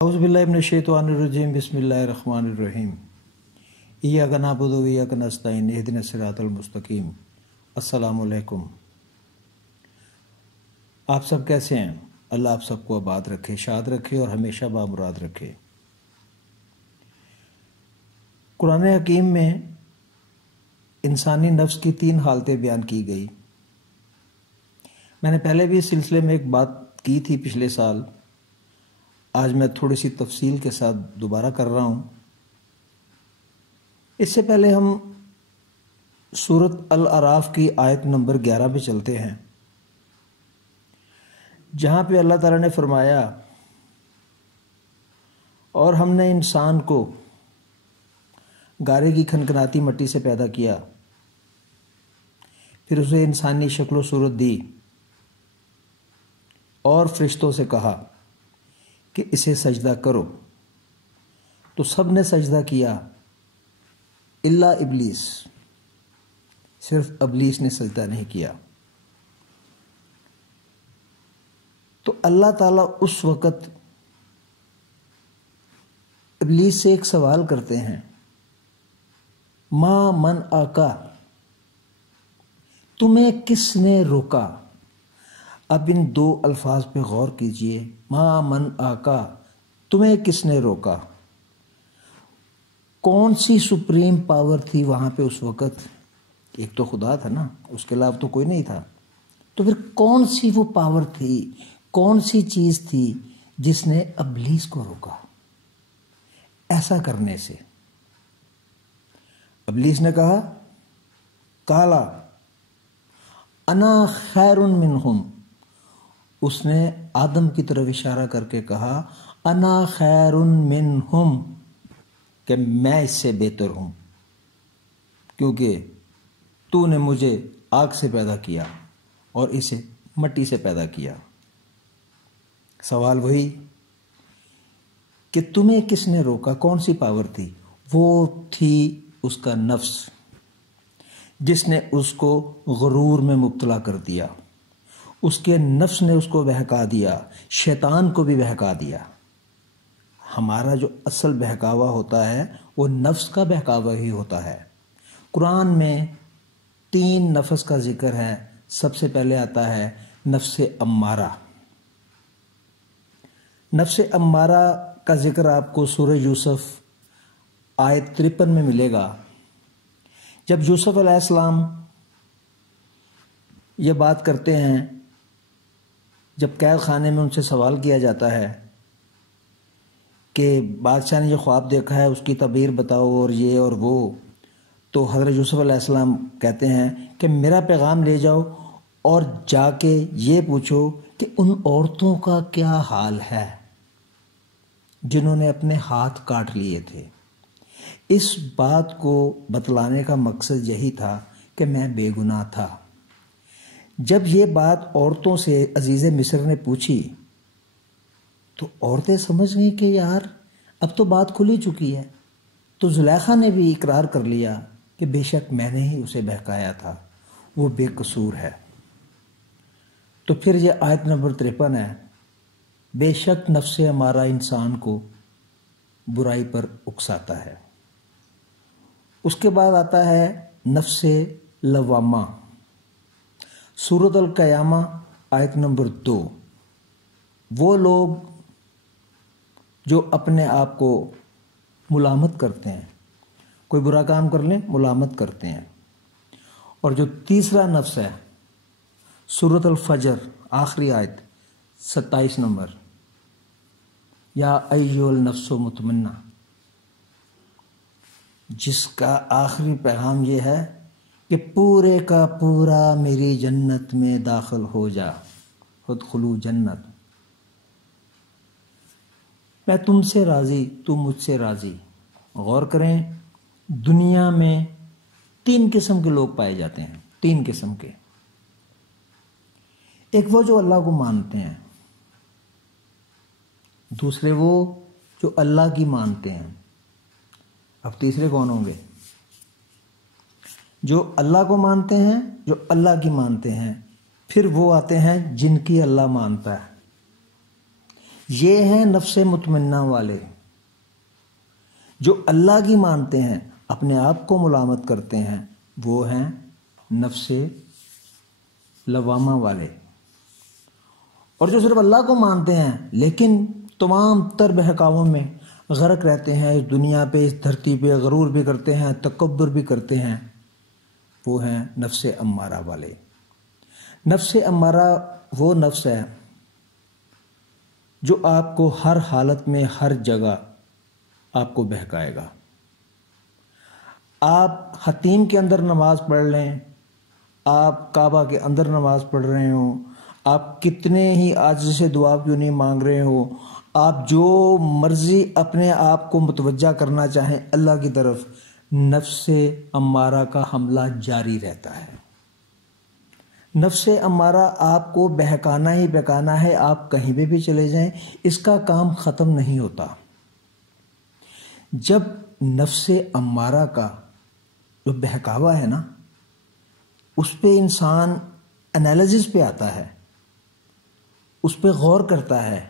أعوذ بالله من الشيطان الرجيم بسم الله الرحمن الرحیم إياك نعبد وإياك نستعين اهدنا الصراط المستقیم۔ السلام علیکم۔ آپ سب کیسے ہیں؟ اللہ آپ سب کو آباد رکھے، شاد رکھے اور ہمیشہ بامراد رکھے۔ قرآن حکیم میں انسانی نفس کی 3 حالتیں بیان کی گئی۔ میں نے پہلے بھی اس سلسلے میں ایک بات کی تھی پچھلے سال، آج میں تھوڑی سی تفصیل کے ساتھ دوبارہ کر رہا ہوں۔ اس سے پہلے ہم سورۃ الاعراف کی آیت نمبر 11 پہ چلتے ہیں، جہاں پہ اللہ تعالیٰ نے فرمایا، اور ہم نے انسان کو گارے کی کھنکھناتی مٹی سے پیدا کیا، پھر اسے انسانی شکل و صورت دی اور فرشتوں سے کہا کہ اسے سجدہ کرو، تو سب نے سجدہ کیا الا ابلیس، صرف ابلیس نے سجدہ نہیں کیا۔ تو اللہ تعالیٰ اس وقت ابلیس سے ایک سوال کرتے ہیں، ما من آکا، تمہیں کس نے روکا؟ اب ان 2 الفاظ پہ غور کیجئے، ما من آکا، تمہیں کس نے روکا؟ کون سی سپریم پاور تھی وہاں پہ اس وقت؟ ایک تو خدا تھا نا، اس کے علاوہ تو کوئی نہیں تھا۔ تو پھر کون سی وہ پاور تھی، کون سی چیز تھی جس نے ابلیس کو روکا ایسا کرنے سے؟ ابلیس نے کہا، کالا انا خیر منہم، اس نے آدم کی طرف اشارہ کر کے کہا، انا خیر منہم، کہ میں اس سے بہتر ہوں، کیونکہ تو نے مجھے آگ سے پیدا کیا اور اسے مٹی سے پیدا کیا۔ سوال وہی کہ تمہیں کس نے روکا؟ کون سی پاور تھی؟ وہ تھی اس کا نفس، جس نے اس کو غرور میں مبتلا کر دیا۔ اس کے نفس نے اس کو بہکا دیا، شیطان کو بھی بہکا دیا۔ ہمارا جو اصل بہکاوا ہوتا ہے وہ نفس کا بہکاوا ہی ہوتا ہے۔ قرآن میں 3 نفس کا ذکر ہے۔ سب سے پہلے آتا ہے نفس امارہ۔ نفس امارہ کا ذکر آپ کو سورہ یوسف آیت 53 میں ملے گا۔ جب یوسف علیہ السلام یہ بات کرتے ہیں، جب قید خانے میں ان سے سوال کیا جاتا ہے کہ بادشاہ نے یہ خواب دیکھا ہے، اس کی تعبیر بتاؤ اور یہ اور وہ، تو حضرت یوسف علیہ السلام کہتے ہیں کہ میرا پیغام لے جاؤ اور جا کے یہ پوچھو کہ ان عورتوں کا کیا حال ہے جنہوں نے اپنے ہاتھ کاٹ لیے تھے۔ اس بات کو بتلانے کا مقصد یہی تھا کہ میں بے گناہ تھا۔ جب یہ بات عورتوں سے عزیز مصر نے پوچھی تو عورتیں سمجھ گئیں کہ یار اب تو بات کھلی چکی ہے۔ تو زلیخا نے بھی اقرار کر لیا کہ بے شک میں نے ہی اسے بہکایا تھا، وہ بے قصور ہے۔ تو پھر یہ آیت نمبر 53 ہے، بے شک نفس ہمارا انسان کو برائی پر اکساتا ہے۔ اس کے بعد آتا ہے نفس لوامہ، سورۃ القیامہ آیت نمبر 2۔ وہ لوگ جو اپنے آپ کو ملامت کرتے ہیں، کوئی برا کام کر لیں ملامت کرتے ہیں۔ اور جو تیسرا نفس ہے سورۃ الفجر آخری آیت 27 نمبر، یا ایھا النفس مطمئنہ، جس کا آخری پیغام یہ ہے کہ پورے کا پورا میری جنت میں داخل ہو جا، ادخلوا جنت، میں تم سے راضی، تم مجھ سے راضی۔ غور کریں، دنیا میں 3 قسم کے لوگ پائے جاتے ہیں، 3 قسم کے۔ ایک وہ جو اللہ کو مانتے ہیں، دوسرے وہ جو اللہ کی مانتے ہیں، اب تیسرے کون ہوں گے؟ جو اللہ کو مانتے ہیں، جو اللہ کی مانتے ہیں، پھر وہ آتے ہیں جن کی اللہ مانتا ہے۔ یہ ہیں نفس مطمئنہ والے، جو اللہ کی مانتے ہیں، اپنے آپ کو ملامت کرتے ہیں، وہ ہیں نفس لوامہ والے۔ اور جو صرف اللہ کو مانتے ہیں لیکن تمام تر بہکاووں میں غرق رہتے ہیں، اس دنیا پہ، اس دھرتی پہ غرور بھی کرتے ہیں، تکبر بھی کرتے ہیں، وہ ہیں نفس امارہ والے۔ نفس امارہ وہ نفس ہے جو آپ کو ہر حالت میں، ہر جگہ آپ کو بہکائے گا۔ آپ حتیم کے اندر نماز پڑھ لیں، آپ کعبہ کے اندر نماز پڑھ رہے ہوں، آپ کتنے ہی عاجزی سے دعا کیوں نہیں مانگ رہے ہو، آپ جو مرضی اپنے آپ کو متوجہ کرنا چاہیں اللہ کی طرف، نفس امارہ کا حملہ جاری رہتا ہے۔ نفس امارہ آپ کو بہکانا ہی بہکانا ہے، آپ کہیں پہ بھی چلے جائیں، اس کا کام ختم نہیں ہوتا۔ جب نفس امارہ کا جو بہکاوا ہے نا، اس پہ انسان انالیسس پہ آتا ہے، اس پہ غور کرتا ہے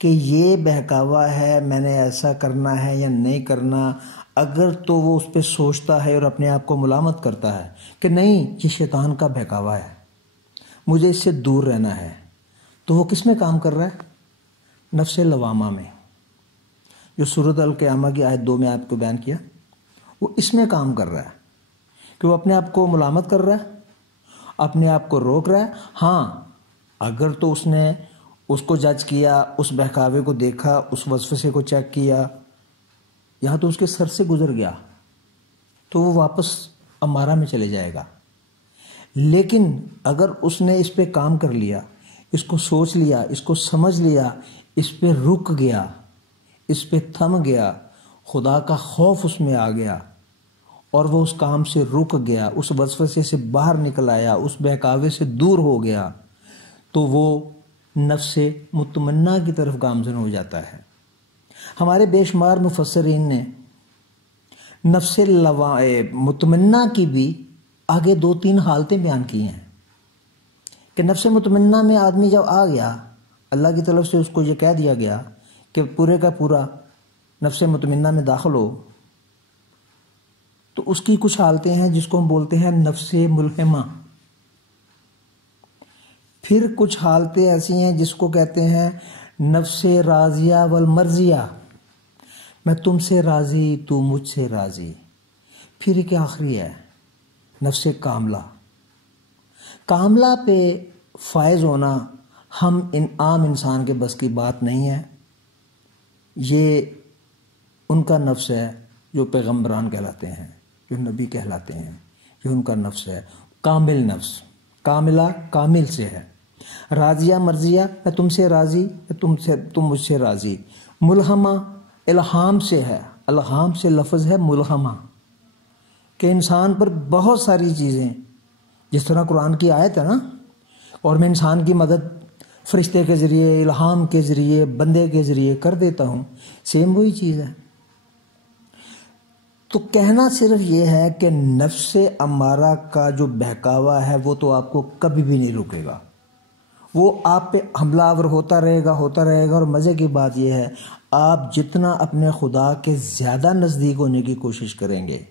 کہ یہ بہکاوا ہے، میں نے ایسا کرنا ہے یا نہیں کرنا، اگر تو وہ اس پہ سوچتا ہے اور اپنے آپ کو ملامت کرتا ہے کہ نہیں یہ شیطان کا بہکاوا ہے، مجھے اس سے دور رہنا ہے، تو وہ کس میں کام کر رہا ہے؟ نفس لوامہ میں، جو سورۃ القیامہ کی آیت 2 میں آپ کو بیان کیا، وہ اس میں کام کر رہا ہے کہ وہ اپنے آپ کو ملامت کر رہا ہے، اپنے آپ کو روک رہا ہے۔ ہاں، اگر تو اس نے اس کو جج کیا، اس بہکاوے کو دیکھا، اس وسوسے کو چیک کیا، یہاں تو اس کے سر سے گزر گیا، تو وہ واپس امارہ میں چلے جائے گا۔ لیکن اگر اس نے اس پہ کام کر لیا، اس کو سوچ لیا، اس کو سمجھ لیا، اس پہ رک گیا، اس پہ تھم گیا، خدا کا خوف اس میں آ گیا اور وہ اس کام سے رک گیا، اس وسوسے سے باہر نکل آیا، اس بہکاوے سے دور ہو گیا، تو وہ نفس مطمئنہ کی طرف گامزن ہو جاتا ہے۔ ہمارے بے شمار مفسرین نے نفس مطمئنہ کی بھی آگے 2-3 حالتیں بیان کی ہیں کہ نفس مطمئنہ میں آدمی جب آ گیا، اللہ کی طرف سے اس کو یہ کہہ دیا گیا کہ پورے کا پورا نفس مطمئنہ میں داخل ہو، تو اس کی کچھ حالتیں ہیں جس کو ہم بولتے ہیں نفس ملہمہ۔ پھر کچھ حالتیں ایسی ہیں جس کو کہتے ہیں نفس راضیہ والمرضیہ، میں تم سے راضی، تو مجھ سے راضی۔ پھر ایک آخری ہے نفس کاملہ۔ کاملہ پہ فائز ہونا ہم عام انسان کے بس کی بات نہیں ہے، یہ ان کا نفس ہے جو پیغمبران کہلاتے ہیں، جو نبی کہلاتے ہیں، یہ ان کا نفس ہے، کامل نفس۔ کاملہ کامل سے ہے، راضیہ مرضیہ میں تم سے راضی، تم مجھ سے راضی۔ ملہمہ الہام سے ہے، الہام سے لفظ ہے ملہمہ، کہ انسان پر بہت ساری چیزیں، جس طرح قرآن کی آیت ہے نا، اور میں انسان کی مدد فرشتے کے ذریعے، الہام کے ذریعے، بندے کے ذریعے کر دیتا ہوں، سیم وہی چیز ہے۔ تو کہنا صرف یہ ہے کہ نفس امارہ کا جو بہکاوا ہے وہ تو آپ کو کبھی بھی نہیں رکے گا، وہ آپ پہ حملہ آور ہوتا رہے گا، ہوتا رہے گا۔ اور مزے کی بات یہ ہے، آپ جتنا اپنے خدا کے زیادہ نزدیک ہونے کی کوشش کریں گے،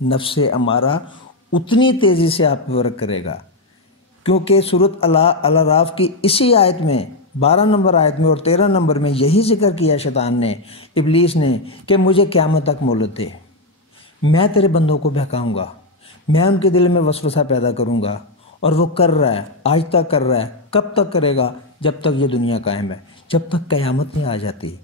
نفس امارہ اتنی تیزی سے آپ پہ ورک کرے گا، کیونکہ سورۃ الاعراف کی اسی آیت میں 12 نمبر آیت میں اور 13 نمبر میں یہی ذکر کیا شیطان نے، ابلیس نے، کہ مجھے قیامت تک مہلت دے، میں تیرے بندوں کو بہکاؤں گا، میں ان کے دل میں وسوسہ پیدا کروں گا۔ اور وہ کر رہا ہے، آج تک کر رہا ہے، کب تک کرے گا؟ جب تک یہ دنیا قائم ہے، جب تک قیامت نہیں آ جاتی،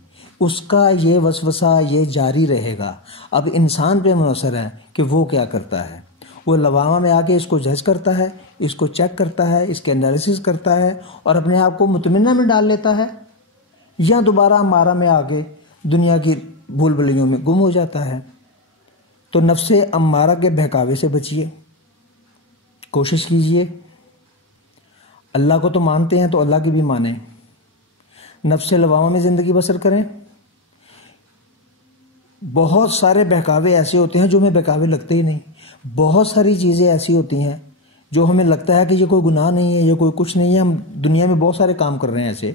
اس کا یہ وسوسہ یہ جاری رہے گا۔ اب انسان پہ منحصر ہے کہ وہ کیا کرتا ہے، وہ لوامہ میں آ کے اس کو جج کرتا ہے، اس کو چیک کرتا ہے، اس کے انالیسس کرتا ہے اور اپنے آپ کو مطمئنہ میں ڈال لیتا ہے، یا دوبارہ امارہ میں آ کے دنیا کی بھول بھلیوں میں گم ہو جاتا ہے۔ تو نفس امارہ کے بہکاوے سے بچیے، کوشش کیجئے، اللہ کو تو مانتے ہیں تو اللہ کی بھی مانیں، نفس لوامہ میں زندگی بسر کریں۔ بہت سارے بہکاوے ایسے ہوتے ہیں جو ہمیں بہکاوے لگتے ہی نہیں، بہت ساری چیزیں ایسی ہوتی ہیں جو ہمیں لگتا ہے کہ یہ کوئی گناہ نہیں ہے، یہ کوئی کچھ نہیں ہے، ہم دنیا میں بہت سارے کام کر رہے ہیں ایسے،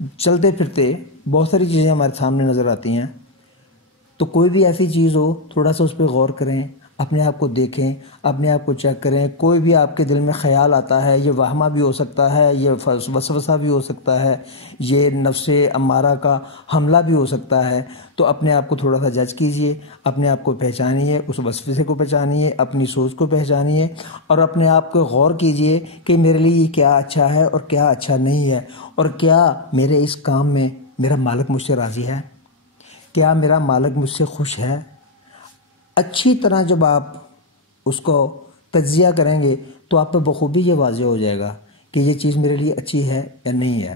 چلتے پھرتے بہت ساری چیزیں ہمارے سامنے نظر آتی ہیں، تو کوئی بھی ایسی چیز ہو تھوڑا سا اس پہ غور کریں، اپنے آپ کو دیکھیں، اپنے آپ کو چیک کریں۔ کوئی بھی آپ کے دل میں خیال آتا ہے، یہ وہمہ بھی ہو سکتا ہے، یہ وسوسہ بھی ہو سکتا ہے، یہ نفس امارہ کا حملہ بھی ہو سکتا ہے، تو اپنے آپ کو تھوڑا سا جج کیجئے، اپنے آپ کو پہچانیے، اس وسوسے کو پہچانیے، اپنی سوچ کو پہچانیے، اور اپنے آپ کو غور کیجئے کہ میرے لیے یہ کیا اچھا ہے اور کیا اچھا نہیں ہے، اور کیا میرے اس کام میں میرا مالک مجھ سے راضی ہے، کیا میرا مالک مجھ سے خوش ہے۔ اچھی طرح جب آپ اس کو تجزیہ کریں گے تو آپ پہ بخوبی یہ واضح ہو جائے گا کہ یہ چیز میرے لیے اچھی ہے یا نہیں ہے۔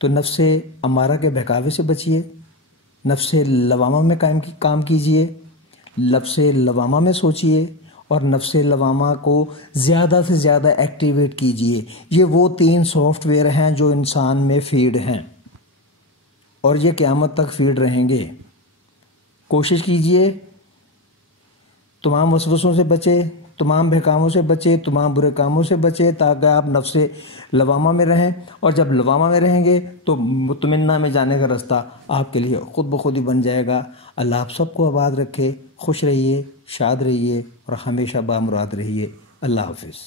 تو نفس امارہ کے بہکاوے سے بچیے، نفس لوامہ میں کام کیجئے، نفس لوامہ میں سوچئے، اور نفس لوامہ کو زیادہ سے زیادہ ایکٹیویٹ کیجئے۔ یہ وہ 3 سافٹ ویئر ہیں جو انسان میں فیڈ ہیں، اور یہ قیامت تک فیڈ رہیں گے۔ کوشش کیجئے تمام وسوسوں سے بچے، تمام بہکاووں سے بچے، تمام برے کاموں سے بچے، تاکہ آپ نفس لوامہ میں رہیں، اور جب لوامہ میں رہیں گے تو مطمئنہ میں جانے کا راستہ آپ کے لیے خود بخود ہی بن جائے گا۔ اللہ آپ سب کو آباد رکھے، خوش رہیے، شاد رہیے، اور ہمیشہ بامراد رہیے۔ اللہ حافظ۔